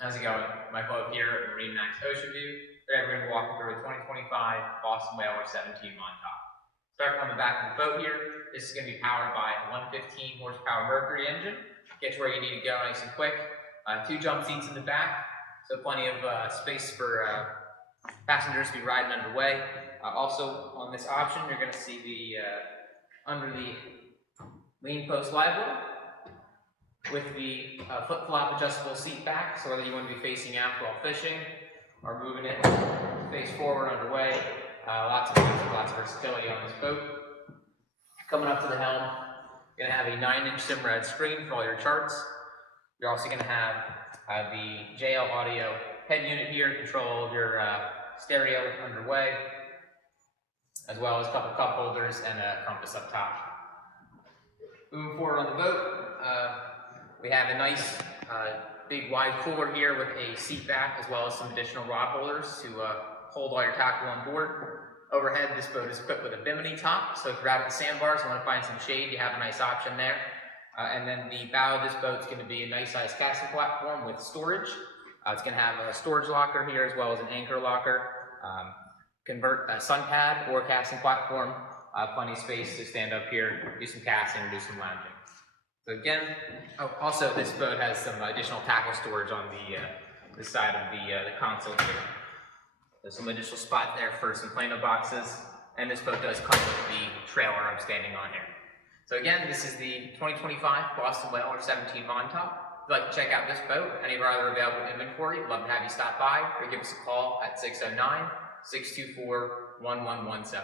How's it going? My boat here at MarineMax Ocean View. Today we're going to be walking through a 2025 Boston Whaler 17 Montauk. Starting on the back of the boat here, this is going to be powered by a 115 horsepower Mercury engine. Get you where you need to go nice and quick. 2 jump seats in the back, so plenty of space for passengers to be riding underway. Also on this option, you're going to see the under the lean post live well, with the flip-flop adjustable seat back, so whether you want to be facing out while fishing or moving it face forward underway, lots of versatility on this boat. Coming up to the helm, you're going to have a 9-inch Simrad screen for all your charts. You're also going to have the JL Audio head unit here to control your stereo underway, as well as a couple cup holders and a compass up top. Moving forward on the boat, we have a nice big wide cooler here with a seat back, as well as some additional rod holders to hold all your tackle on board. Overhead, this boat is equipped with a bimini top, so if you're out at the sandbars and want to find some shade, you have a nice option there. And then the bow of this boat is going to be a nice sized casting platform with storage. It's going to have a storage locker here, as well as an anchor locker. Convert a sun pad or casting platform. Plenty of space to stand up here, do some casting, or do some lounging. So again, also this boat has some additional tackle storage on the side of the console here. There's some additional spot there for some plano boxes, and this boat does come with the trailer I'm standing on here. So again, this is the 2025 Boston Whaler 17 Montauk. If you'd like to check out this boat, any of our other available inventory, we'd love to have you stop by or give us a call at 609-624-1117.